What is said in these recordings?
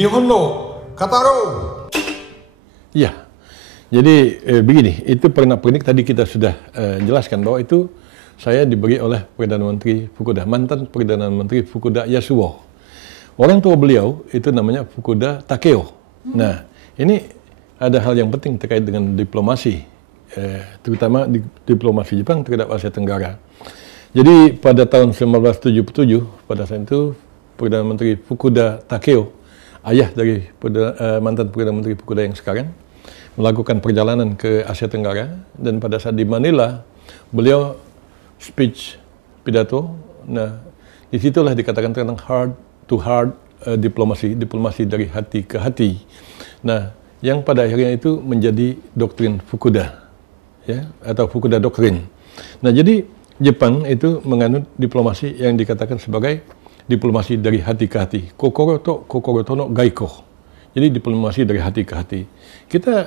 Nihonno Kataro. Ya, jadi begini, itu pernak-pernik tadi kita sudah jelaskan bahwa itu saya diberi oleh Perdana Menteri Fukuda, mantan Perdana Menteri Fukuda Yasuo. Orang tua beliau itu namanya Fukuda Takeo. Nah, ini ada hal yang penting terkait dengan diplomasi, terutama diplomasi Jepang terhadap Asia Tenggara. Jadi pada tahun 1977, pada saat itu Perdana Menteri Fukuda Takeo, ayah dari mantan Perdana Menteri Fukuda yang sekarang, melakukan perjalanan ke Asia Tenggara, dan pada saat di Manila, beliau speech, pidato. Nah, disitulah dikatakan tentang heart to heart diplomasi, diplomasi dari hati ke hati. Nah, yang pada akhirnya itu menjadi doktrin Fukuda, ya, atau Fukuda Doktrin. Nah, jadi Jepang itu menganut diplomasi yang dikatakan sebagai diplomasi dari hati ke hati. Kokoro no gaiko. Jadi diplomasi dari hati ke hati. Kita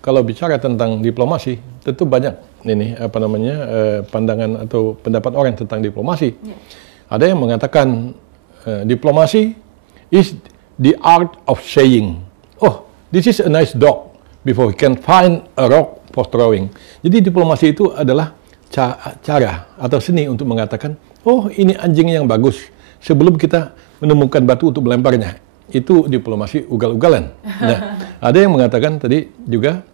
kalau bicara tentang diplomasi, tentu banyak ini pandangan atau pendapat orang tentang diplomasi. Ada yang mengatakan diplomasi is the art of saying, oh, this is a nice dog before we can find a rock for throwing. Jadi diplomasi itu adalah cara atau seni untuk mengatakan, oh, ini anjing yang bagus, sebelum kita menemukan batu untuk melemparnya. Itu diplomasi ugal-ugalan. Nah, ada yang mengatakan tadi juga,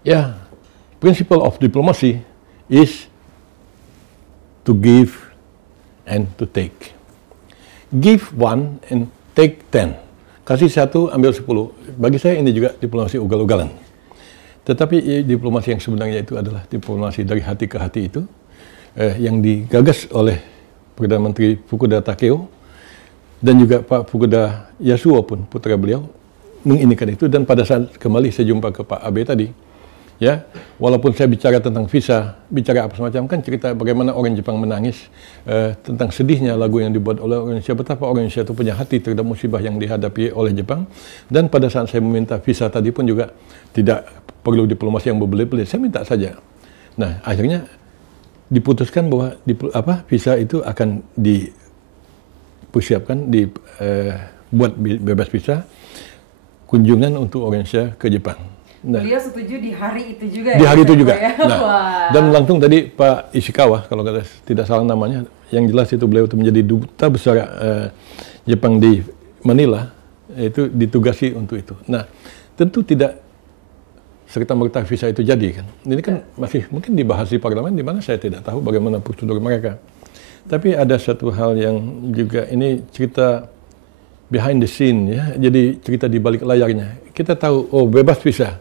ya, principle of diplomacy is to give and to take. Give one and take 10. Kasih 1, ambil 10. Bagi saya ini juga diplomasi ugal-ugalan. Tetapi diplomasi yang sebenarnya itu adalah diplomasi dari hati ke hati itu, yang digagas oleh Perdana Menteri Fukuda Takeo, dan juga Pak Fukuda Yasuo pun, putra beliau, menginikan itu. Dan pada saat kembali saya jumpa ke Pak Abe tadi, ya, walaupun saya bicara tentang visa, bicara apa semacam, kan cerita bagaimana orang Jepang menangis, tentang sedihnya lagu yang dibuat oleh orang Indonesia, betapa orang Indonesia itu punya hati terhadap musibah yang dihadapi oleh Jepang. Dan pada saat saya meminta visa tadi pun juga tidak perlu diplomasi yang berbelit-belit, saya minta saja. Nah, akhirnya diputuskan bahwa visa itu akan dipersiapkan, buat bebas visa kunjungan untuk orang Indonesia ke Jepang. Nah, beliau setuju di hari itu juga. Di hari itu juga. Ya? Nah, dan langsung tadi Pak Ishikawa, kalau tidak salah namanya, yang jelas itu beliau itu menjadi duta besar Jepang di Manila, itu ditugasi untuk itu. Nah, tentu tidak serta-merta visa itu jadi, kan. Ini kan masih mungkin dibahas di parlemen, di mana saya tidak tahu bagaimana prosedur mereka. Tapi ada satu hal yang juga ini cerita behind the scene, ya. Jadi cerita di balik layarnya. Kita tahu, oh, bebas visa.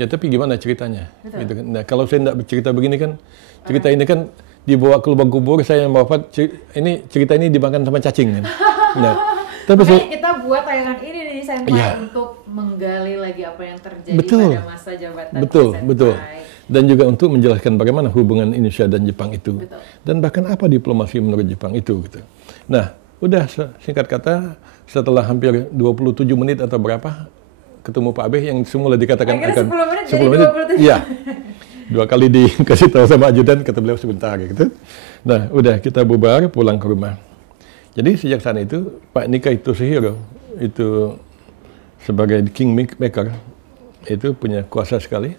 Ya, tapi gimana ceritanya? Gitu kan. Nah, kalau saya tidak bercerita begini kan, cerita ini kan dibawa ke lubang kubur, saya yang wafat, cerita ini dimakan sama cacing, kan. Nah, tapi kita buat tayangan ini nih, saya untuk menggali lagi apa yang terjadi pada masa jabatan betul. Dan juga untuk menjelaskan bagaimana hubungan Indonesia dan Jepang itu. Betul. Dan bahkan apa diplomasi menurut Jepang itu, gitu. Nah, udah singkat kata, setelah hampir 27 menit atau berapa, ketemu Pak Abe yang semula dikatakan akan 10 menit. Iya. 2 kali dikasih tahu sama ajudan, kata beliau sebentar, gitu. Nah, udah kita bubar, pulang ke rumah. Jadi sejak saat itu, Pak Nikai Toshihiro itu sebagai kingmaker itu punya kuasa sekali.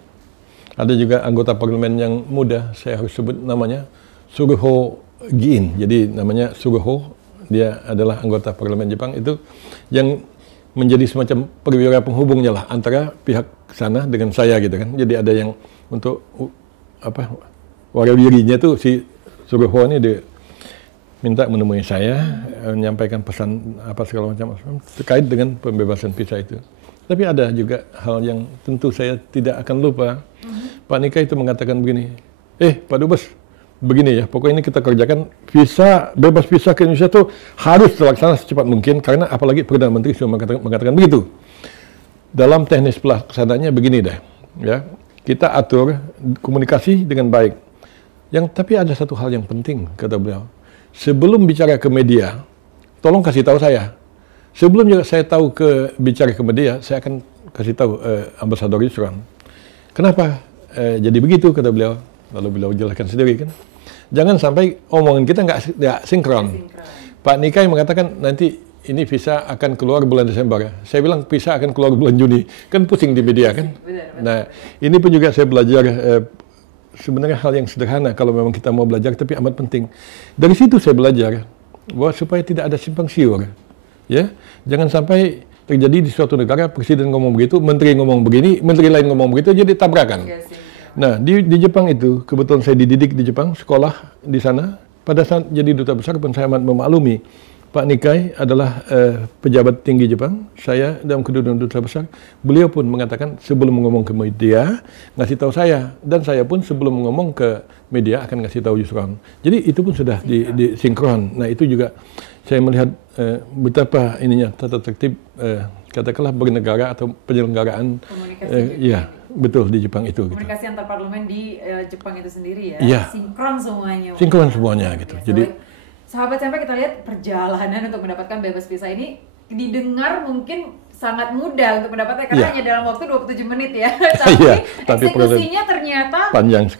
Ada juga anggota parlemen yang muda, saya harus sebut namanya Suruho Giin. Jadi namanya Suruho, dia adalah anggota parlemen Jepang itu yang menjadi semacam perwira penghubungnya lah antara pihak sana dengan saya, gitu kan. Jadi ada yang untuk warawirinya tuh si Suruho ini dia minta menemui saya, menyampaikan pesan apa segala macam terkait dengan pembebasan visa itu. Tapi ada juga hal yang tentu saya tidak akan lupa. Pak Nikai itu mengatakan begini, Pak Dubes, begini ya, pokoknya ini kita kerjakan visa, bebas visa ke Indonesia itu harus terlaksana secepat mungkin, karena apalagi Perdana Menteri sudah mengatakan begitu. Dalam teknis pelaksanaannya begini dah, ya, kita atur komunikasi dengan baik. Tapi ada satu hal yang penting, kata beliau. Sebelum bicara ke media, tolong kasih tahu saya. Sebelum saya tahu bicara ke media, saya akan kasih tahu Ambasador Yusron. Kenapa jadi begitu, kata beliau. Lalu beliau jelaskan sendiri, kan. Jangan sampai omongan kita nggak sinkron. Pak Nikai mengatakan nanti ini visa akan keluar bulan Desember. Saya bilang visa akan keluar bulan Juni. Kan pusing di media kan. Benar. Nah, ini pun juga saya belajar sebenarnya hal yang sederhana kalau memang kita mau belajar, tapi amat penting. Dari situ saya belajar bahwa supaya tidak ada simpang siur, ya, jangan sampai terjadi di suatu negara presiden ngomong begitu, menteri ngomong begini, menteri lain ngomong begitu, jadi tabrakan. Nah, di Jepang itu kebetulan saya dididik di Jepang, sekolah di sana. Pada saat jadi duta besar pun saya amat memaklumi. Pak Nikai adalah pejabat tinggi Jepang. Saya dalam kedudukan duta besar, beliau pun mengatakan sebelum ngomong ke media, ngasih tahu saya. Dan saya pun sebelum ngomong ke media akan ngasih tahu Yusron. Jadi itu pun sudah disinkron. Nah, itu juga saya melihat betapa ininya tata tertib katakanlah bernegara atau penyelenggaraan. Ya, betul di Jepang itu. Komunikasi antar parlemen di Jepang itu sendiri ya. Iya. Sinkron semuanya. Sinkron semuanya gitu. Ya, jadi sahabat sampai kita lihat perjalanan untuk mendapatkan bebas visa ini didengar mungkin sangat mudah untuk mendapatnya karena hanya dalam waktu 27 menit ya. Tapi eksekusinya ternyata panjang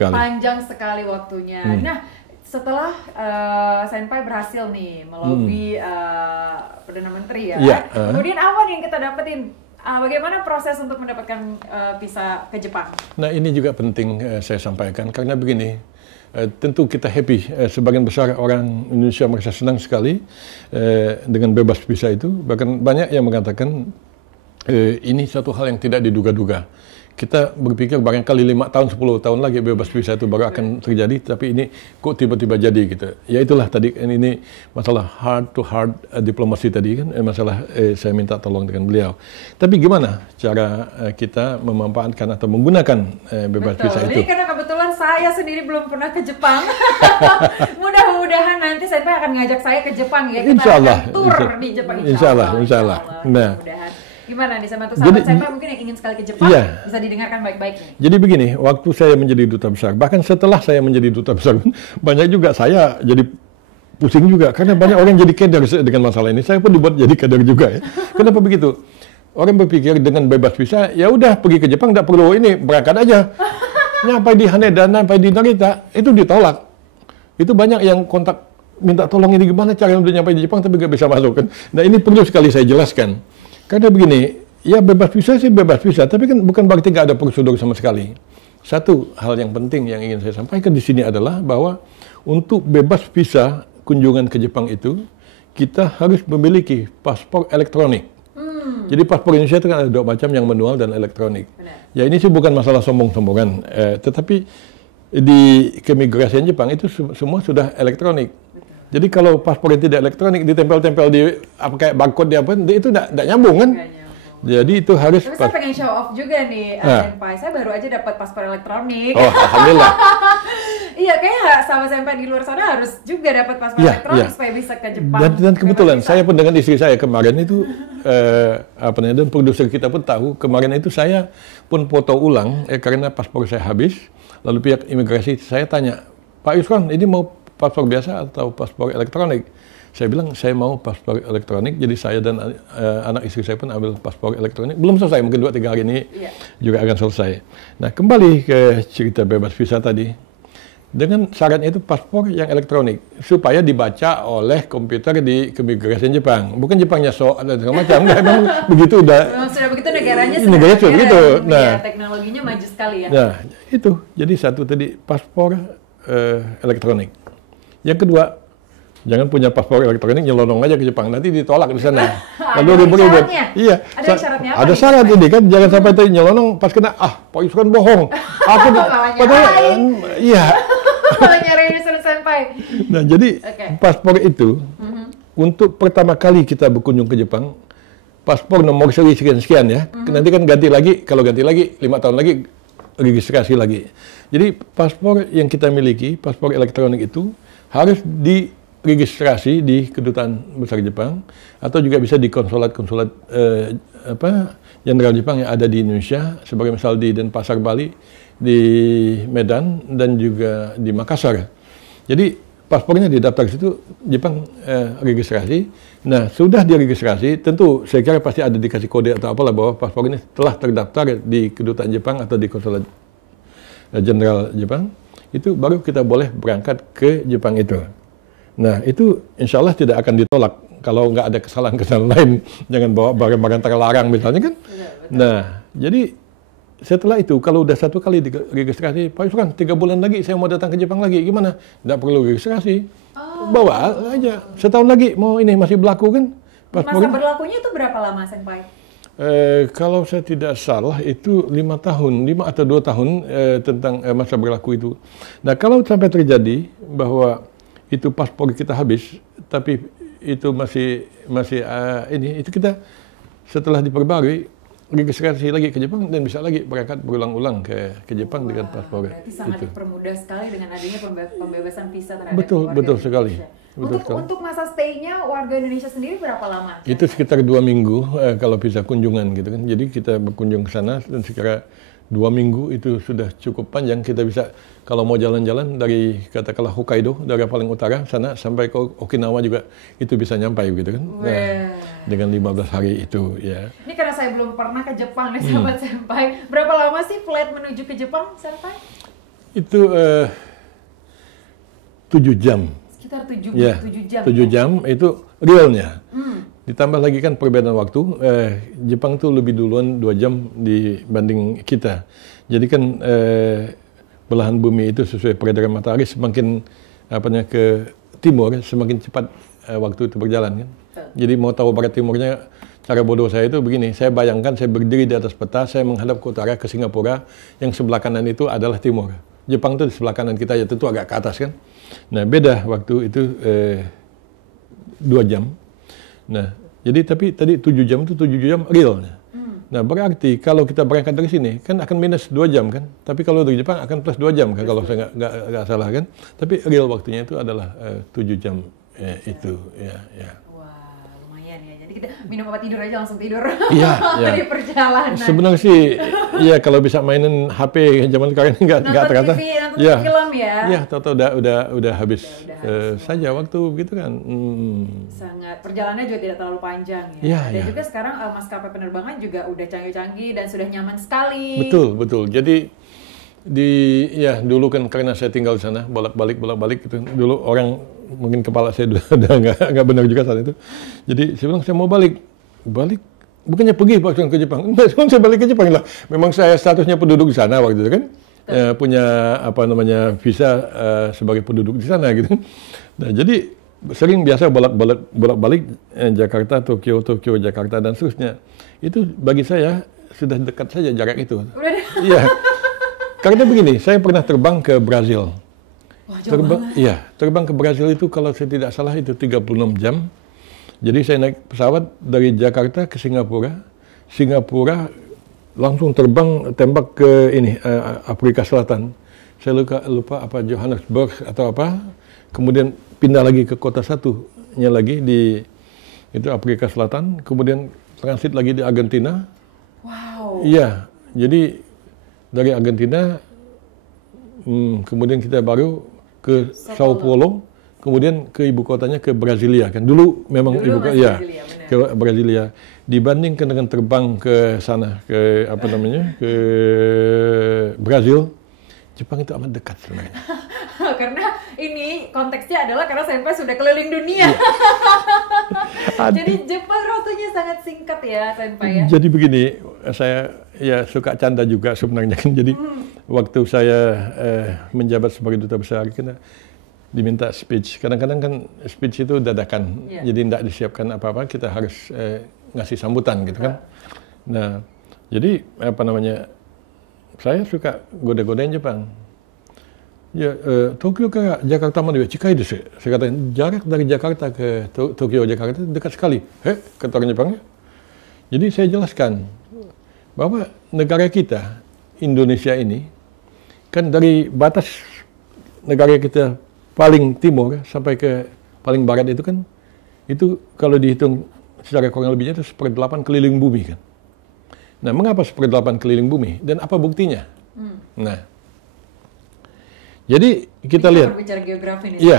sekali waktunya. Nah, setelah Senpai berhasil nih melobi Perdana Menteri ya, kemudian apa nih yang kita dapetin? Bagaimana proses untuk mendapatkan visa ke Jepang? Nah, ini juga penting saya sampaikan karena begini, tentu kita happy, sebagian besar orang Indonesia merasa senang sekali dengan bebas visa itu, bahkan banyak yang mengatakan ini satu hal yang tidak diduga-duga. Kita berpikir barangkali 5 tahun, 10 tahun lagi bebas visa itu baru akan terjadi, tapi ini kok tiba-tiba jadi gitu. Ya itulah tadi, ini masalah heart to heart diplomasi tadi kan, masalah saya minta tolong dengan beliau. Tapi gimana cara kita memanfaatkan atau menggunakan bebas visa itu? Ini karena kebetulan saya sendiri belum pernah ke Jepang. Mudah-mudahan nanti saya akan ngajak saya ke Jepang ya. Kita akan tur di Jepang. Insya Allah. Nah, gimana nih sama tuh sahabat saya mungkin yang ingin sekali ke Jepang bisa didengarkan baik-baik nih. Jadi begini, waktu saya menjadi duta besar, bahkan setelah saya menjadi duta besar, banyak juga saya jadi pusing juga karena banyak orang jadi keder dengan masalah ini. Saya pun dibuat jadi keder juga ya. Kenapa begitu? Orang berpikir dengan bebas visa, ya udah pergi ke Jepang, nggak perlu ini, berangkat aja. Nyampai di Haneda, nyampai di Narita, itu ditolak. Itu banyak yang kontak minta tolong ini gimana cara untuk nyampai di Jepang tapi nggak bisa masuk kan. Nah, ini perlu sekali saya jelaskan. Karena begini, ya bebas visa sih bebas visa, tapi kan bukan berarti nggak ada prosedur sama sekali. Satu hal yang penting yang ingin saya sampaikan di sini adalah bahwa untuk bebas visa kunjungan ke Jepang itu, kita harus memiliki paspor elektronik. Jadi paspor Indonesia itu kan ada 2 macam, yang manual dan elektronik. Ya ini sih bukan masalah sombong-sombongan, tetapi di keimigrasian Jepang itu semua sudah elektronik. Jadi kalau paspor yang tidak elektronik ditempel-tempel di apa kayak barcode di apa, itu tidak nyambung kan? Jadi itu harus. Terus saya pengen show off juga nih, Senpai. Saya baru aja dapat paspor elektronik. Oh, alhamdulillah. Iya, kayaknya sama Senpai di luar sana harus juga dapat paspor elektronik supaya bisa ke Jepang. Dan kebetulan saya pun dengan istri saya kemarin itu dan produser kita pun tahu kemarin itu saya pun foto ulang karena paspor saya habis. Lalu pihak imigrasi saya tanya, Pak Yusron, ini mau paspor biasa atau paspor elektronik? Saya bilang saya mau paspor elektronik, jadi saya dan anak istri saya pun ambil paspor elektronik. Belum selesai, mungkin 2-3 hari ini juga akan selesai. Nah, kembali ke cerita bebas visa tadi. Dengan syaratnya itu paspor yang elektronik, supaya dibaca oleh komputer di keimigrasian Jepang. Bukan Jepangnya dan segala macam, enggak, emang begitu udah. Memang sudah begitu negaranya sudah begitu. Nah, teknologinya maju sekali ya. Nah, itu. Jadi satu tadi paspor elektronik. Yang kedua, jangan punya paspor elektronik nyelonong aja ke Jepang, nanti ditolak di sana. Lalu ribut-ribut. Iya. Ada syarat ini kan, jangan sampai tadi nyelonong pas kena Pak Yusron bohong. Aku padahal iya. Malah nyariin Senpai. Nah, jadi paspor itu untuk pertama kali kita berkunjung ke Jepang, paspor nomor seri sekian ya. Nanti kan ganti lagi, kalau ganti lagi 5 tahun lagi registrasi lagi. Jadi paspor yang kita miliki, paspor elektronik itu harus diregistrasi di Kedutaan Besar Jepang atau juga bisa di konsulat-konsulat Jenderal Jepang yang ada di Indonesia, sebagai misal di Denpasar, Bali, di Medan, dan juga di Makassar. Jadi paspornya didaftar di situ, Jepang registrasi. Nah, sudah diregistrasi, tentu saya kira pasti ada dikasih kode atau apalah bahwa paspor ini telah terdaftar di Kedutaan Jepang atau di Konsulat Jenderal Jepang. Itu baru kita boleh berangkat ke Jepang itu. Nah, itu insya Allah tidak akan ditolak kalau nggak ada kesalahan-kesalahan lain, jangan bawa barang-barang terlarang misalnya kan. Nah, jadi setelah itu kalau udah 1 kali registrasi, Pak Yusran 3 bulan lagi saya mau datang ke Jepang lagi, gimana? Nggak perlu registrasi, bawa aja. Setahun lagi mau ini masih berlaku kan? Masa berlakunya itu berapa lama, Senpai? Kalau saya tidak salah itu 5 tahun, 5 atau 2 tahun tentang masa berlaku itu. Nah kalau sampai terjadi bahwa itu paspor kita habis, tapi itu masih ini, itu kita setelah diperbarui registrasi lagi ke Jepang dan bisa lagi berangkat berulang-ulang ke Jepang dengan paspor. Berarti sangat dipermudah sekali dengan adanya pembebasan visa terhadap betul sekali. Untuk masa stay-nya warga Indonesia sendiri berapa lama? Itu sekitar 2 minggu kalau visa kunjungan gitu kan. Jadi kita berkunjung ke sana dan sekitar 2 minggu itu sudah cukup panjang. Kita bisa kalau mau jalan-jalan dari katakanlah Hokkaido, dari paling utara sana sampai ke Okinawa juga itu bisa nyampai gitu kan. Nah, dengan 15 hari itu ya. Ini karena saya belum pernah ke Jepang nih sahabat Senpai. Berapa lama sih flight menuju ke Jepang, Senpai? Itu 7 jam. Sekitar 7 jam. 7 jam itu realnya. Ditambah lagi kan perbedaan waktu, Jepang tuh lebih duluan 2 jam dibanding kita. Jadi kan belahan bumi itu sesuai peredaran matahari semakin ke timur semakin cepat waktu itu berjalan kan. Jadi mau tahu barat timurnya, cara bodoh saya itu begini, saya bayangkan saya berdiri di atas peta, saya menghadap ke utara ke Singapura, yang sebelah kanan itu adalah timur. Jepang itu di sebelah kanan kita ya tentu agak ke atas kan. Nah beda waktu itu 2 jam. Nah jadi tapi tadi 7 jam itu 7 jam realnya. Nah berarti kalau kita berangkat dari sini kan akan minus 2 jam kan. Tapi kalau dari Jepang akan plus 2 jam kan kalau saya nggak salah kan. Tapi real waktunya itu adalah 7 jam itu ya. Kita minum obat tidur aja langsung tidur di perjalanan. Sebenarnya sih, ya kalau bisa mainin HP zaman sekarang nggak terasa. Nonton film ya. Ya, tahu udah habis saja waktu gitu kan. Sangat perjalanannya juga tidak terlalu panjang ya. Dan juga sekarang maskapai penerbangan juga udah canggih-canggih dan sudah nyaman sekali. Betul. Jadi dulu kan karena saya tinggal di sana bolak-balik gitu. Dulu orang mungkin kepala saya udah nggak benar juga saat itu. Jadi saya bilang saya mau balik bukannya pergi Pak ke Jepang. Enggak, saya balik ke Jepang lah. Memang saya statusnya penduduk di sana waktu itu kan. Punya visa sebagai penduduk di sana gitu. Nah, jadi sering biasa bolak-balik Jakarta, Tokyo, Jakarta dan seterusnya. Itu bagi saya sudah dekat saja jarak itu. Iya. Karena begini, saya pernah terbang ke Brazil. Wah, jauh banget. Terbang ke Brazil itu kalau saya tidak salah itu 36 jam. Jadi saya naik pesawat dari Jakarta ke Singapura. Singapura langsung tembak ke Afrika Selatan. Saya lupa apa Johannesburg atau apa. Kemudian pindah lagi ke kota satunya lagi di itu Afrika Selatan. Kemudian transit lagi di Argentina. Wow. Iya, jadi dari Argentina, kemudian kita baru ke Sao Paulo, kemudian ke ibu kotanya ke Brasilia kan. Dulu memang ibu kota ke Brasilia. Dibandingkan dengan terbang ke sana ke ke Brazil, Jepang itu amat dekat sebenarnya. Karena ini konteksnya adalah karena Senpai sudah keliling dunia. Jadi Jepang waktunya sangat singkat ya Senpai ya. Jadi begini, saya suka canda juga sebenarnya kan. Jadi waktu saya menjabat sebagai duta besar kita diminta speech. Kadang-kadang kan speech itu dadakan. Jadi tidak disiapkan apa-apa, kita harus ngasih sambutan gitu kan. Nah, jadi saya suka goda-godain Jepang. Tokyo ke Jakarta mana ya? Cikai desu. Saya katakan jarak dari Jakarta ke Tokyo Jakarta dekat sekali. Kata orang Jepangnya. Jadi saya jelaskan bahwa negara kita Indonesia ini kan dari batas negara kita paling timur sampai ke paling barat itu kan itu kalau dihitung secara kurang lebihnya itu 1/8 keliling bumi kan. Nah, mengapa 1/8 keliling bumi dan apa buktinya? Nah, jadi kita lihat. Berbicara geografi nih. Iya.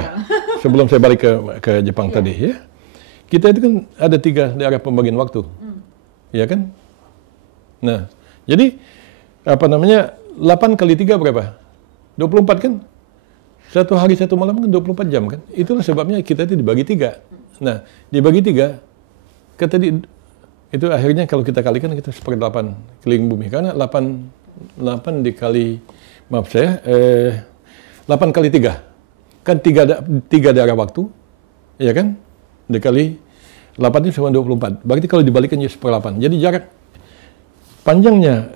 Sebelum saya balik ke Jepang tadi ya. Kita itu kan ada 3 daerah pembagian waktu. Iya kan? Nah, jadi 8 kali 3 berapa? 24 kan? 1 hari 1 malam kan 24 jam kan? Itulah sebabnya kita itu dibagi 3. Nah, dibagi 3, kan tadi itu akhirnya kalau kita kalikan kita 1/8 keliling bumi. Karena 8 dikali, maaf saya, 8 kali 3. Kan 3 daerah waktu, ya kan? Dikali 8 itu sama 24. Berarti kalau dibalikan jadi 1/8. Jadi jarak panjangnya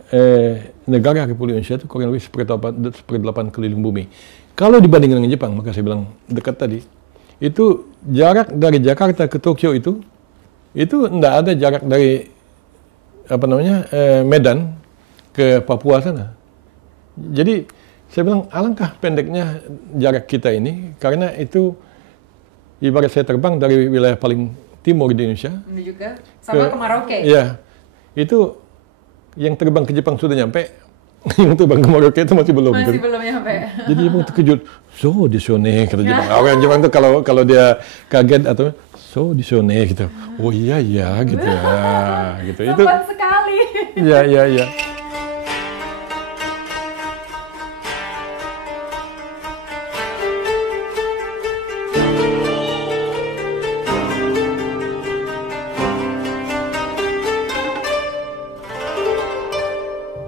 negara Republik Indonesia itu kurang lebih 1/8 keliling bumi. Kalau dibandingkan dengan Jepang, maka saya bilang dekat tadi, itu jarak dari Jakarta ke Tokyo itu enggak ada jarak dari Medan ke Papua sana. Jadi saya bilang alangkah pendeknya jarak kita ini, karena itu ibarat saya terbang dari wilayah paling timur di Indonesia menuju ke Merauke. Iya, itu yang terbang ke Jepang sudah nyampe, yang terbang ke Merauke itu masih belum nyampe. Jadi Jepang terkejut, so disone kata Jepang. Orang Jepang itu kalau dia kaget atau so disone gitu, oh iya gitu ya, gitu. Itu sekali. Iya.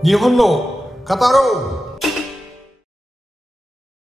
Nihon no Kataro